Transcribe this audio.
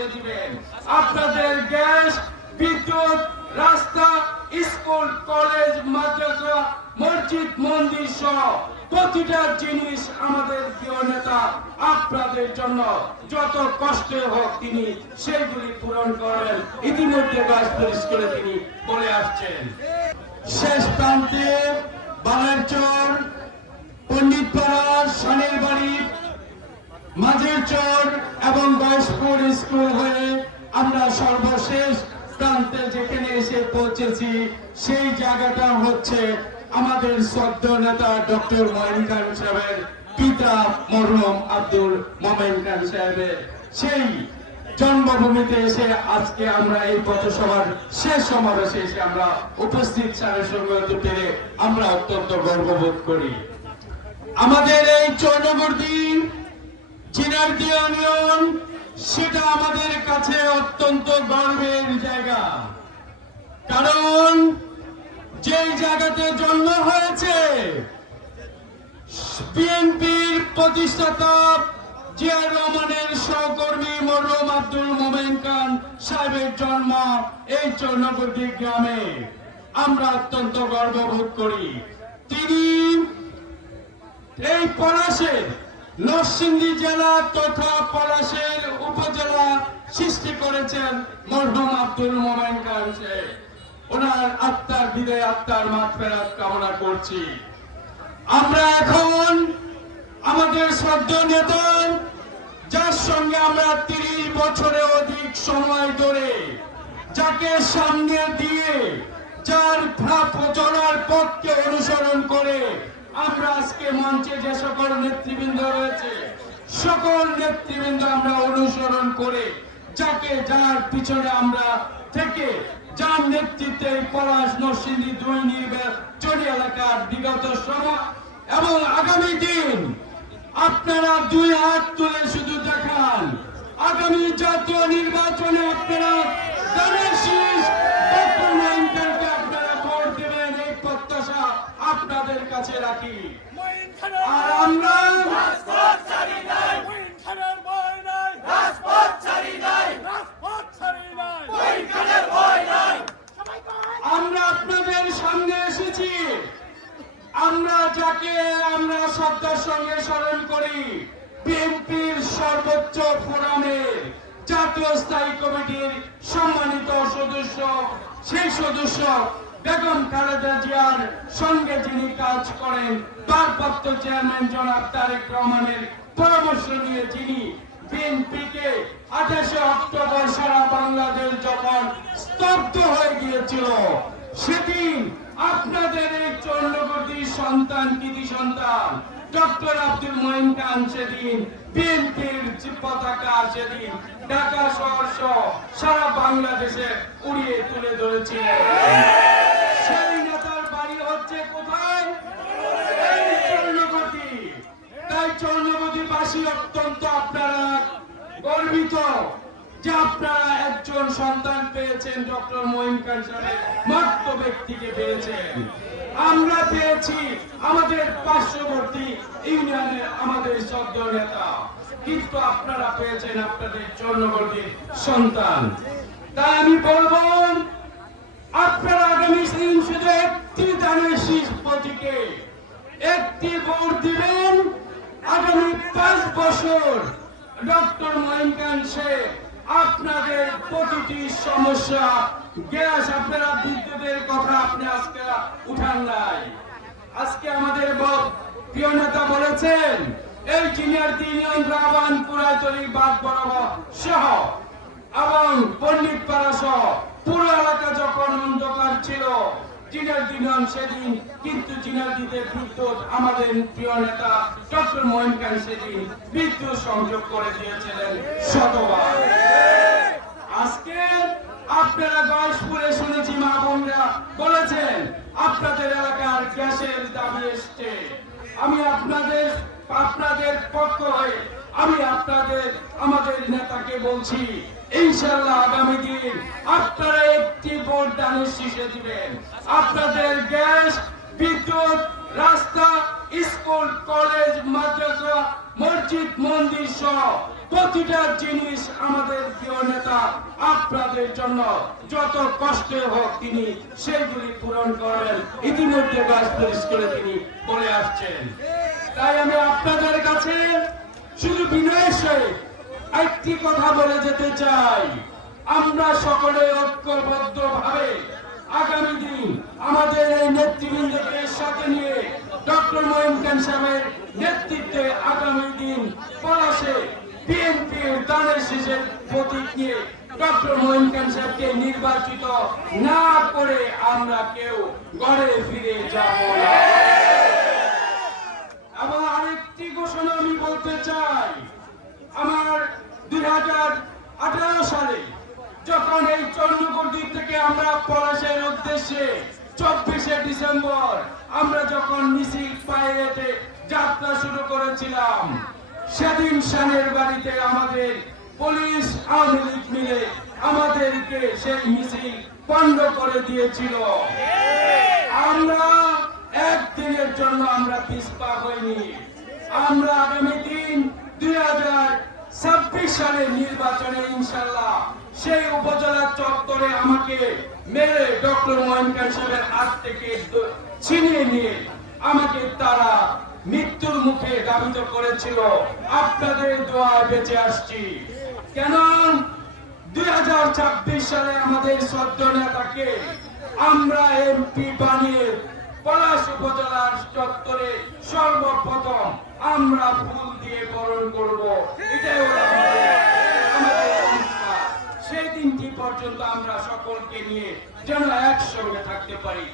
শিষে দিবেন। আপনাদের গ্যাস, বিদ্যুৎ, রাস্তা, স্কুল, কলেজ, মাদ্রাসা, মসজিদ, মন্দির সহ প্রতিটা জিনিস আমাদের প্রিয় নেতা আপনাদের জন্য যত কষ্টে হোক তিনি সেইগুলি পূরণ করেন। ইতিমধ্যে গাছ পরিষ্কারে তিনি বলে আসছেন। শেষ প্রান্তে বালারচর, পণ্ডিতপাড়া, শানের বাড়ি, মাঝের চর এবং গয়েশপুর স্কুল হয়ে আমরা সর্বশেষ প্রান্তে যেখানে এসে পৌঁছেছি সেই জায়গাটা হচ্ছে আমাদের শ্রদ্ধ নেতা ডক্টর মঈন খান সাহেবের পিতা মরহুম আব্দুল মোমেন খান সাহেবের সেই জন্মভূমিতে এসে আজকে আমরা এই পথসভার শেষ সমাবেশে এসে আমরা উপস্থিত সারের সঙ্গে হতে পেরে আমরা অত্যন্ত গর্ববোধ করি। আমাদের এই চৌনগুর্দি জিনারদি ইউনিয়ন সেটা আমাদের কাছে অত্যন্ত গর্বের জায়গা, কারণ যেই জায়গাতে জন্ম হয়েছে বিএনপির প্রতিষ্ঠাতা জিয়া রহমানের সহকর্মী মরহুম আব্দুল মোমেন খান সাহেবের জন্ম এই চৌনগুর্দি গ্রামে, আমরা অত্যন্ত গর্ববোধ করি। তিনি এই পলাশের নরসিংদী জেলা তথা পলাশের উপজেলা সৃষ্টি করেছেন মরহুম আব্দুল মোমেন খান সাহেব। ওনার আত্মার বিদায়, আত্মার মাগফিরাত কামনা করছি। আমরা এখন আমাদের শ্রদ্ধেয় নেতা, যার সঙ্গে আমরা 30 বছরের অধিক সময় ধরে যাকে সামনে দিয়ে যার চলার পথকে অনুসরণ করে আমরা আজকে মঞ্চে যে সকল নেতৃবৃন্দ রয়েছে সকল নেতৃবৃন্দ আমরা অনুসরণ করে যাকে যার পিছনে আমরা থেকে যার নেতৃত্বে পলাশ নরসিংদী 2 নির্বাচনী এলাকার বিগত সময় এবং আগামী দিন আপনারা 2 হাত তুলে শুধু দেখান, আগামী জাতীয় নির্বাচনে আপনারা ধানের শীষ ডক্টর মঈন খানকে আপনারা ভোট দেবেন, এই প্রত্যাশা আপনাদের কাছে রাখি। আর আমরা আপনাদের সামনে এসেছি, আমরা যাকে আমরা শ্রদ্ধার সঙ্গে স্মরণ করি বিএনপির সর্বোচ্চ ফোরামের জাতীয় স্থায়ী কমিটির সম্মানিত সদস্য, সেই সদস্য বেগম খালেদা জিয়ার সঙ্গে যিনি কাজ করেন ভারপ্রাপ্ত চেয়ারম্যান জনাব তারেক রহমানের পরামর্শ নিয়ে যিনি বিএনপিকে 28 অক্টোবর সারা বাংলাদেশ যখন স্তব্ধ হয়ে গিয়েছিল সেদিন আপনাদের এই চৌনগুর্দি সন্তান, কৃতি সন্তান ডক্টর আব্দুল মোমেন খান সেদিন বিএনপির পতাকা সেদিন ঢাকা শহর সহ সারা বাংলাদেশে উড়িয়ে তুলে ধরেছিলেন। সেই নেতার বাড়ি হচ্ছে কোথায়? এই চৌনগুর্দি। তাই চৌনগুর্দিবাসী অত্যন্ত আপনারা গর্বিত যে আপনারা একজন সন্তান পেয়েছেন, ডক্টর মঈন খান সাহেবের মহৎ ব্যক্তিকে পেয়েছেন। আমরা পেয়েছি আমাদের পার্শ্ববর্তী ইউনিয়নের আমাদের শ্রদ্ধেয় নেতা, কিন্তু আপনারা পেয়েছেন আপনাদের চৌনগুর্দির সন্তান। তাই আমি বলবো আপনারা আগামী দিন শুধু একটি ধানের শীষ প্রতীকে একটি ভোট দিবেন। আগামী 5 বছর ডক্টর মঈন খান সাহেব আপনাদের প্রতিটি সমস্যা, গ্যাস, আপনারা বিদ্যুতের কথা আপনি আজকে উঠান নাই। আজকে আমাদের প্রিয় নেতা বলেছেন এই জিনিয়ারদি ইউনিয়ন রাবান পুরাতলি বাদ বরাবর সহ এবং পণ্ডিতপাড়া সহ পুরো এলাকা যখন অন্ধকার ছিল জিনিয়ারদি ইউনিয়ন সেদিন, কিন্তু জিনিয়ারদিতে বিদ্যুৎ আমাদের প্রিয় নেতা ডক্টর মঈন খান সেদিন বিদ্যুৎ সংযোগ করে দিয়েছিলেন শতবার। আজকে আপনারা গয়েশপুরে শুনেছি মা বোনরা বলেছেন আপনাদের এলাকার গ্যাসের দাবি এসছে। আমি আপনাদের পক্ষ হয়ে আমি আমাদের নেতাকে বলছি ইনশাআল্লাহ আগামী দিন আপনারা একটি ভোট দানের শীষে দিবেন। আপনাদের গ্যাস, বিদ্যুৎ, রাস্তা, স্কুল, কলেজ, মাদ্রাসা, মসজিদ, মন্দির সহ প্রতিটা জিনিস আমাদের প্রিয় নেতা আপনাদের জন্য যত কষ্টের হোক তিনি সেইগুলি পূরণ করেন, ইতিমধ্যে গাছ পরিষ্কারে তিনি বলে আসছেন। তাই আমি আপনাদের কাছে শুধু বিনয়ের সহিত একটি কথা বলে যেতে চাই, আমরা সকলে ঐক্যবদ্ধ ভাবে আগামী দিন আমাদের এই নেতৃবৃন্দকে সাথে নিয়ে ডক্টর মঈন খান সাহেবের নেতৃত্বে আগামী দিন পলাশে বিএনপির দানের শীষের প্রতীক নিয়ে ডক্টর মঈন খান সাহেবকে নির্বাচিত না করে আমরা কেউ ঘরে ফিরে যাব না। আবার আরেকটি ঘোষণা আমি বলতে চাই, আমার 2018 সালে যখন এই চন্দ্রপুর দ্বীপ থেকে আমরা পলাশের উদ্দেশ্যে 24শে ডিসেম্বর আমরা যখন মিছিল পায়ে হেঁটে যাত্রা শুরু করেছিলাম, সেদিন শানের বাড়িতে আমাদের পুলিশ আওয়ামী লীগ মিলে আমাদেরকে সেই মিছিল বন্ধ করে দিয়েছিল। আমরা একদিনের জন্য আমরা পিছপা হইনি। আমরা আগামী দিন 2026 সালের নির্বাচনে ইনশাল্লাহ সেই উপজেলা চত্বরে আমাকে মেরে ডক্টর মঈন খান সাহেবের হাত থেকে ছিনিয়ে নিয়ে আমাকে তারা মৃত্যুর মুখে ধাবিত করেছিল। আপনাদের দোয়ায় বেঁচে আসছি। কেন 2026 সালে আমাদের শ্রদ্ধ নেতাকে আমরা এমপি বানিয়ে পলাশ উপজেলার চত্বরে সর্বপ্রথম আমরা ফুল দিয়ে বরণ করব। এটাই হলো আমাদের সংস্কার। সেই দিনটি পর্যন্ত আমরা সকলকে নিয়ে যেন একসঙ্গে থাকতে পারি।